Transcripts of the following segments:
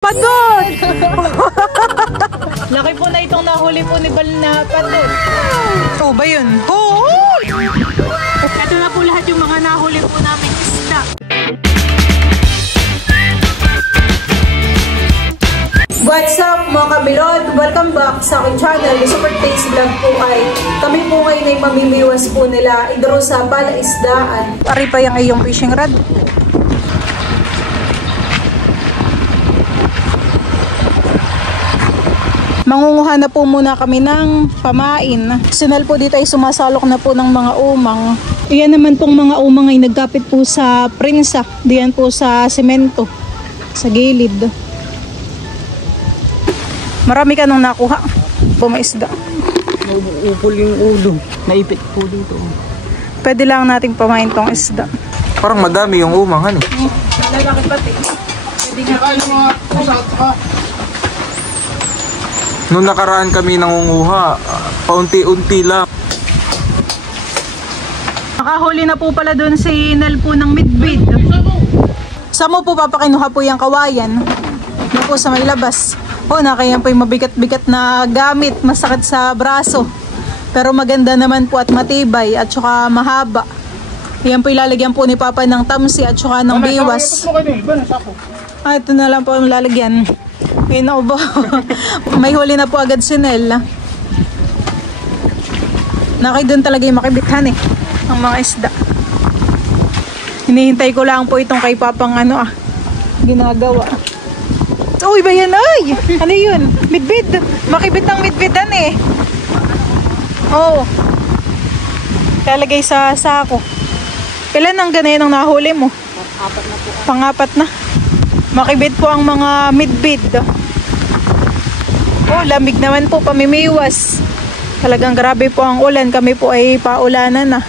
Padot! Laki po na itong nahuli po ni Bal na padot. Oo ba yun? Oo! Ito na po lahat yung mga nahuli po namin isda. What's up mga kabilot? Welcome back sa aking channel. Yung Super Taste Vlog po ay kami po ngayon ay mamimiwas po nila idro sa palaisdaan. Pari pa yung iyong fishing rod. Mangunguha na po muna kami ng pamain. Sinal po dito ay sumasalok na po ng mga umang. Iyan naman pong mga umang ay nagkapit po sa prinsa. Diyan po sa semento. Sa gilid. Marami ka nung nakuha. Pumaisda. Upol yung ulo. Naipit po dito. Pwede lang nating pamain tong isda. Parang madami yung umangan eh. Lalaki pati. Pwede nga. Nung nakaraan kami nangunguha, paunti-unti lang. Nakahuli na po pala doon si Nel po ng midbid. Saan mo po papakinuha po yung kawayan? Doon po sa may labas. O, nakayan po yung mabigat-bigat na gamit, masakit sa braso. Pero maganda naman po at matibay at saka mahaba. Yan po ilalagyan po ni Papa ng tamsi at saka ng biwas. Ah, ito na lang po ang lalagyan. Yun na ubo. May huli na po agad si Nel. Nakay doon talaga yung makibithan eh. Ang mga isda. Hinihintay ko lang po itong kay Papang ginagawa. Uy ba yan ay? Ano yun? Midbid. Makibit ang midbidan eh. Oo. Lalagay sa sako. Kailan ang ganayan ang nahuli mo? Apat na po. Pangapat na. Makibit po ang mga midbid. Oh, lamig naman po, pamimiwas. Talagang grabe po ang ulan. Kami po ay paulanan na.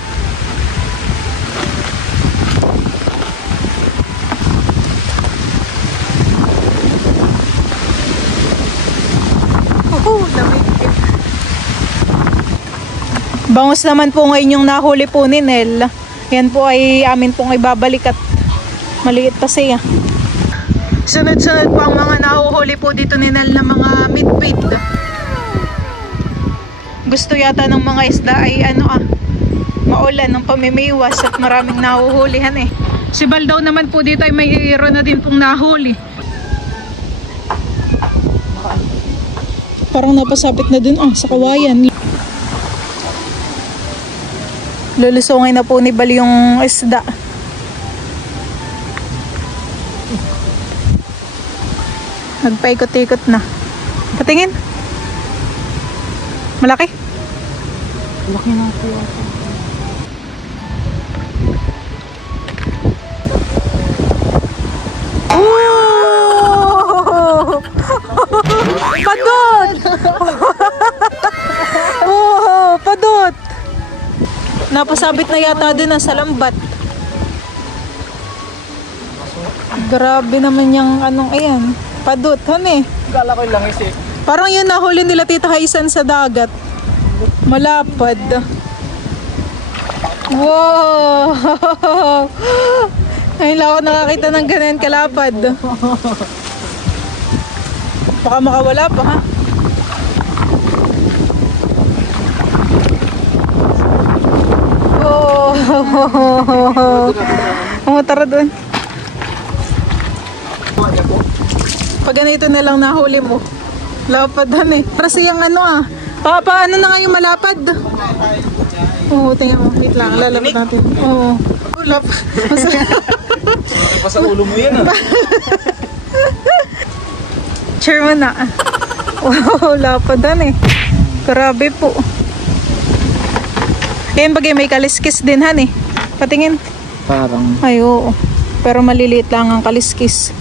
Oh, lamig. Bangus naman po ngayon yung nahuli po ni Nel. Yan po ay amin pong ibabalik at maliit pa siya. Sunod-sunod po ang mga nahuhuli po dito ni Nel na mga midbid. Gusto yata ng mga isda ay maulan ng pamimiwas at maraming nahuhulihan eh. Si Bal daw naman po dito ay may iro na din pong nahuli. Parang napasapit na dun sa kawayan. Lulusungin na po ni Bal yung isda. Nagpaikot-ikot na. Patingin. Malaki? Laki na po. Oh! Padot! Oh, padot! Napasabit na yata din sa lambat. Grabe naman yung ayan. Padot, eh. Gala ko yung langis eh. Parang yun nahuli nila Tita Haisan sa dagat. Malapad. Wow! Ngayon lang ako nakakita ng ganyan kalapad. Baka makawala pa, ha? Oh! Tara doon. Pag ganito na lang nahuli mo. Lapad eh. Para siyang paano na nga yung malapad? Oo, tingnan mo. Wait lang. Lalapad natin. Oo. Lapad. Pa sa ulo mo yan Chairman na. Wow, lapad eh. Grabe po. Kaya bagay may kaliskis din eh. Patingin. Parang. Ay, oo. Pero maliliit lang ang kaliskis.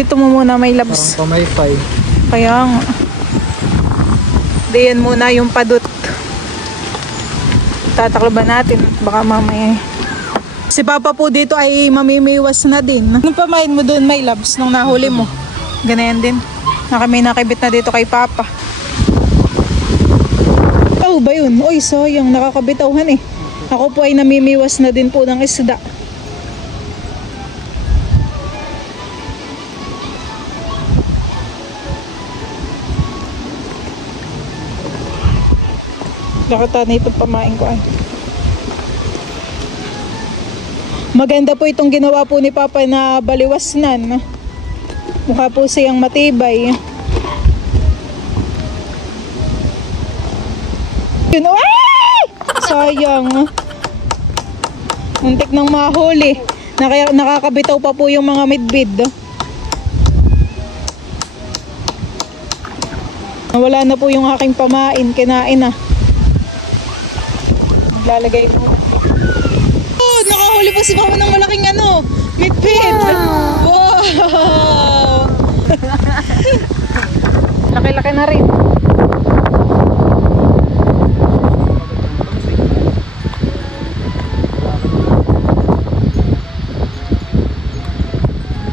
Ito mo muna may labs. Parang pamaypay. Kaya nga. Diyan muna yung padot. Tatakloban natin. Baka mamaya. Si Papa po dito ay mamimiwas na din. Nung pamain mo doon may labs nung nahuli mo. Ganayan din. May nakibit na dito kay Papa. Oh ba yun? Uy, sayang. Nakakabitawhan eh. Ako po ay namimiwas na din po ng isda. Lakata na itong pamain ko ay. Maganda po itong ginawa po ni Papa na baliwasnan. Mukha po siyang matibay. Yun, ay! Sayang. Muntik nang mahuli. Nakakabitaw pa po yung mga midbid. Nawala na po yung aking pamain. Kinain na. Lalagay po. Oh, nakahuli po si Mama ng malaking midbid. Wow! Laki-laki na rin.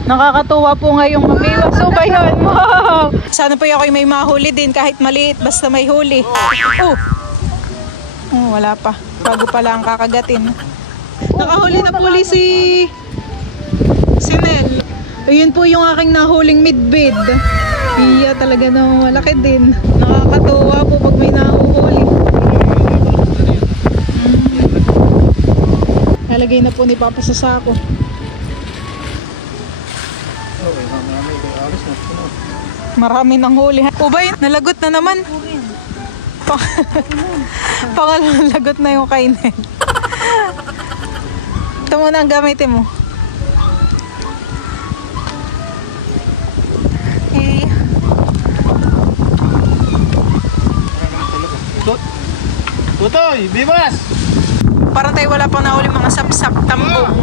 Nakakatuwa po ngayong mamiwas. So ba yun? Wow! Sana po ako'y may mahuli din kahit maliit basta may huli. Oh! Oh, wala pa. Bago pa lang kakagatin. Nakahuli na po si Nel. Ayun po yung aking nahuling midbid. Iya talaga na malaki din. Nakakatuwa po pag may nahuhuli. Lalagay na po ni Papa sa sako. Marami nang huli. Ubay, nalagot na naman. Pangalawang lagot na yung kainin. Ito muna ang gamitin mo. Okay. Tutoy, bibas! Parang tayo wala pang nahuli mga sapsap, tambong.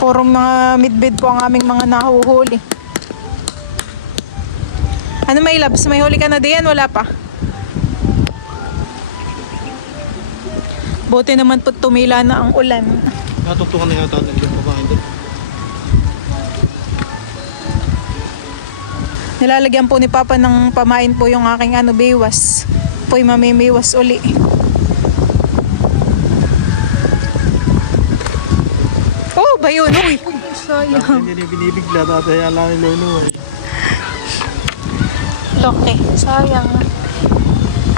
Puro mga midbid po ang aming mga nahuhuli. Ano may labs? May huli ka na diyan? Wala pa? Buti naman po tumila na ang ulan. Natutukan na yata ng pamain doon. Nilalagyan po ni Papa ng pamain po yung aking biwas. Po'y mamimiwas uli. Oh, ba yun? Uy! Sayang. Hindi binibigla tatay alam ni Lolo. Loke, sayang.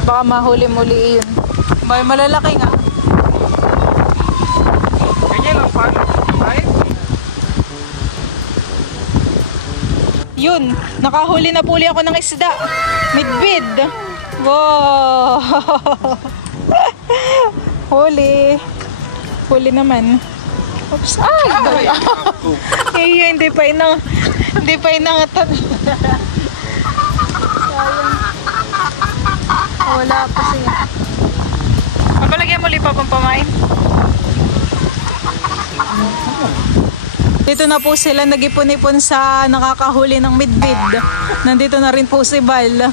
Baka mahuli-muli yun. May malalaki nga. Ganyan lang pa. Yun, nakahuli na puli ako ng isda. Midbid. Wow! Huli. Huli naman. Oops. Ay! Ay! Hindi pa inang. Hindi pa inangatan. Wala pa siya. Papalagyan mo lipa pang pamain. Dito na po sila nag-ipon-ipon sa nakakahuli ng midbid. Nandito na rin po si Bal.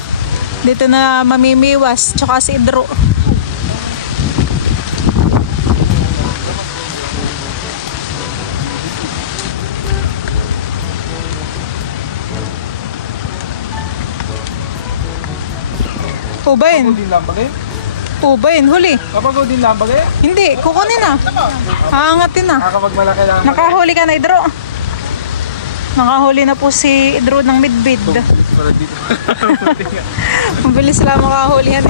Dito na mamimiwas. Tsaka si Idro. Ubayin. Ubayin, huli. Kapag din lang bagay? Hindi, kukunin na. Haangatin na. Kapag malaki lang. Nakahuli ka na, Idro. Nakahuli na po si Idro ng midbid. Mabilis lang makahuli yan.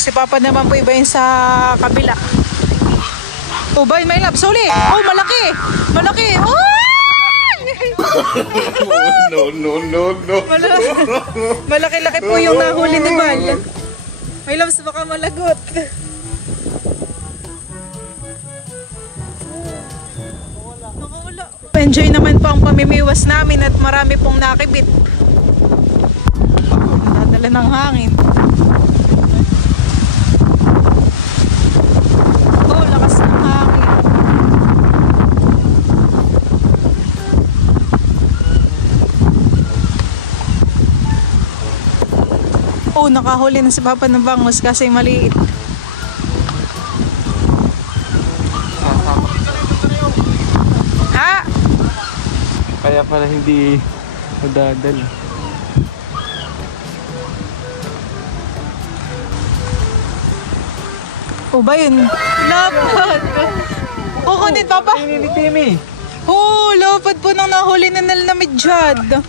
Si Papa naman po iba yun sa kabila. Ubayin, may labs. Huli. Oh, malaki. Malaki. Oh! No. Malaki-laki po yung nahuli ni Bal. May labs, baka malagot. Enjoy naman po ang pamimiwas namin at marami pong nakibit. Nadala ng hangin. Oh, lakas ng hangin. Oh, nakahuli na si Papa ng bangus kasi maliit. Ha? Kaya pala hindi nadadala. Oh ba yun? Lapad! Kukunin Papa? Ini ni Timmy. Oh, lapad po nang nahuli ni Nel na midyad.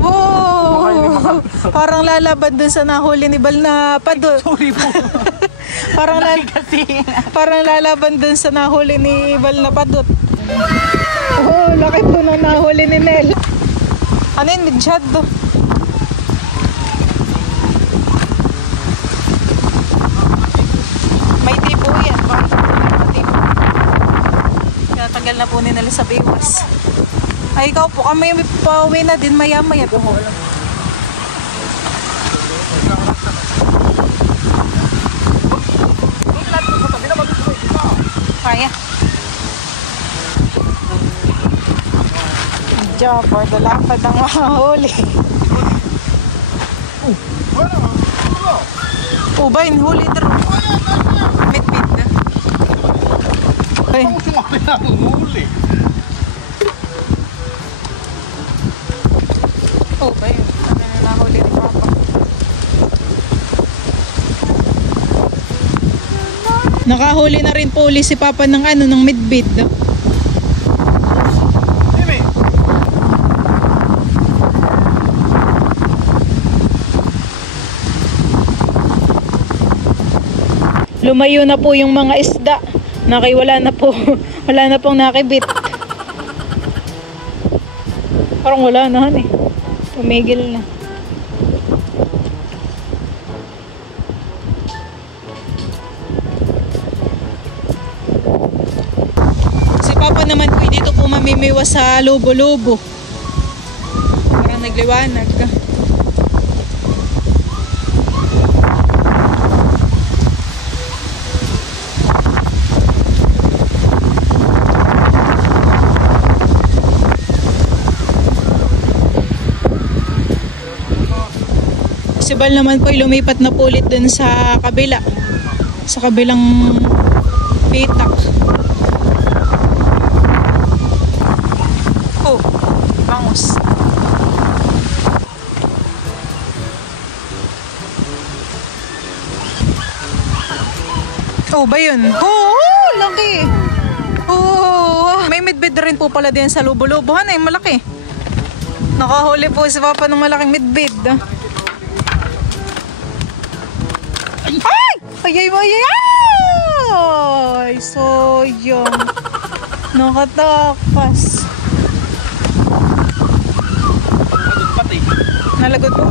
Wow! Parang lalaban dun sa nahuli ni Bal na padot. Sorry po. Parang lalaban dun sa nahuli ni Bal na padot. Oh, laki po nang nahuli ni Nel. Ano yun, midyad? May tipo yan. Kaya tagal na po ni Nel sa biwas. Ay, ikaw po, kami pauwi na din maya-maya. Kaya. Diyan, for the lapad ang mahuli. Oh, ba yun, huli ito. Mit-mit na. Ay. Oh, ba yun? Ano na nahuli ni Papa? Nakahuli na rin po uli si Papa ng ng midbid. Lumayo na po yung mga isda. Wala na po. Wala na pong nakibit. Parang wala na han eh. Tumigil na. Si Papa naman po dito po mamimiwas sa lobo-lobo. Parang nagliwanag ka. Si Bal naman po ay lumipat na po ulit dun sa kabila. Sa kabilang pitak. Oh, bangus. Oh, ba yun? Oh, laki. Oh, may midbid rin po pala din sa lubo-lubuhan eh, malaki. Nakahuli po si Papa ng malaking midbid. Ay! Ay! So, yung nakatakas. Nalagot po.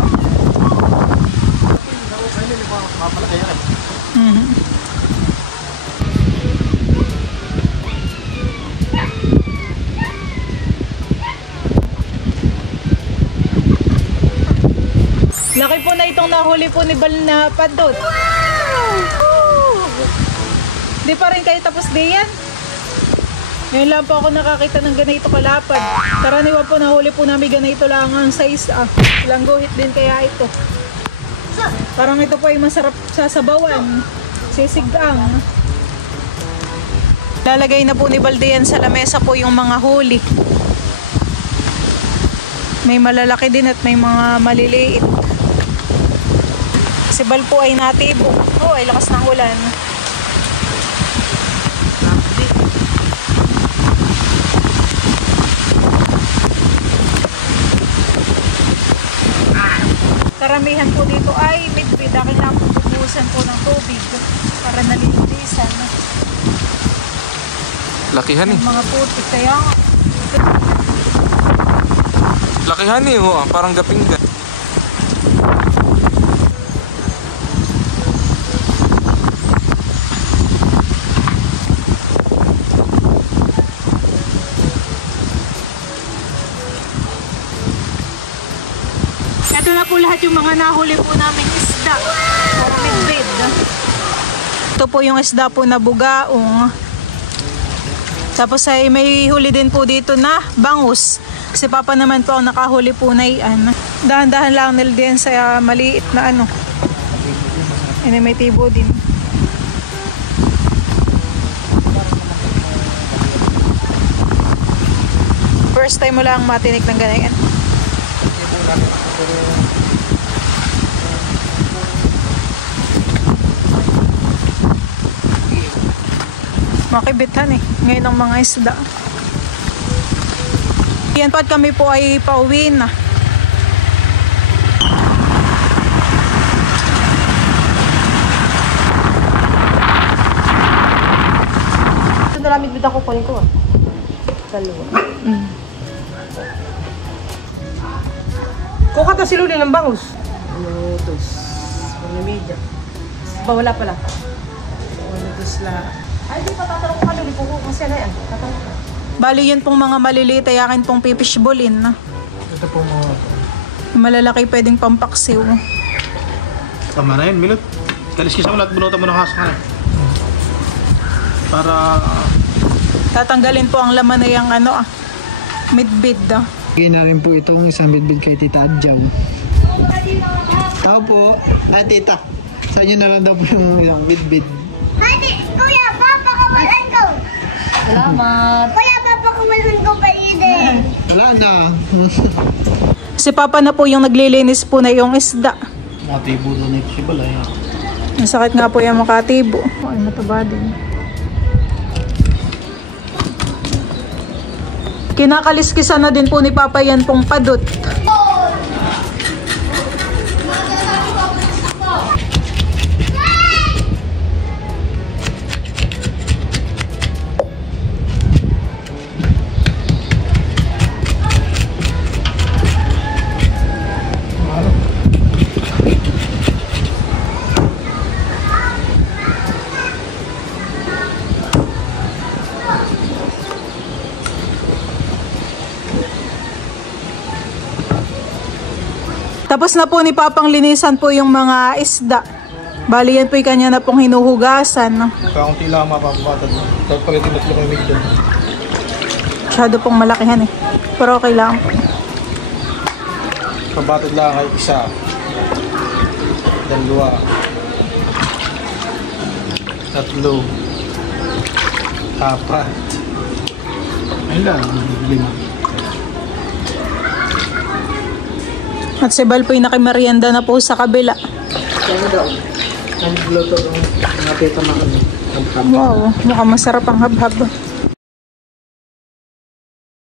Laki po na itong nahuli po ni Bal na padot. Di pa rin kayo tapos diyan. Ngayon lang po ako nakakita ng ganito kalapad. Karaniwan po nahuli po namin ganito lang ang size. Langguhit din kaya ito. Parang ito po ay masarap sa sabawan. Sisigang. Lalagay na po ni Bal diyan sa lamesa po yung mga huli. May malalaki din at may mga maliliit. Si Bal po ay natibo. Oh, ay lakas ng ulan. Karamihan po dito ay midbid. Akin lang po bubuhusan po ng tubig para nalilinisan. Lakihan eh. Mga putik kaya nga. Lakihan eh, oh, parang gaping ka. Ito na po lahat yung mga nahuli po naming isda. Para midbid. Ito po yung isda po na bugaong. Tapos ay may huli din po dito na bangus. Si Papa naman po ang nakahuli po na iyan. Dahan-dahan lang nila din sa maliit na ano. Yan may tibo din. First time mo lang matinik ng ganyan. Makibitan eh. Ngayon ang mga isda. Yan po at kami po ay pauwi na. Nalamit bita ko kunin ko. Sa luwa. Kuha ka si Luli ng bangus. Lotus. Pag-media. Ba wala pala. Lotus la. Ay, di pa tatanong ko ka Luli. Kuha kasi na yan. Tatanong ko. Bali yun pong mga maliliit ay akin pong pipishbolin. Ito po mga... Malalaki pwedeng pampaksiw. Tama na yun, Milot. Kaliskis ako lahat, bunutan mo ng hasa ka. Para... Tatanggalin po ang laman na yung midbid. Bigay na rin po itong isang bidbid kay Tita Adjaw. Tao po. Tita. Sa inyo na lang daw po yung isang bidbid. Hadi, kuya, papakawalan ko. Salamat. Kuya, papakawalan ko pa yun. Wala na. Si Papa na po yung naglilinis po na yung isda. matibo doon ito si Balay. Masakit nga po yung makatibo. Ay, mataba din. Kinakaliskisan na din po ni Papa yan pong padot. Tapos na po ni Papang linisan po yung mga isda. Bali yan po yung kanya na pong hinuhugasan. Kaunti lang mapapabatad mo. Tapos pala din natin yung migdan. Masyado pong malakihan eh. Pero okay lang po. Pabatad lang ay isa. Dalawa. Tatlo. Apat. Ayun lang. 5. At si Bal po yung nakimerienda na po sa kabila. Kaya daw. Ang luto ng mga tita mga Wow, mukhang masarap ang habhab.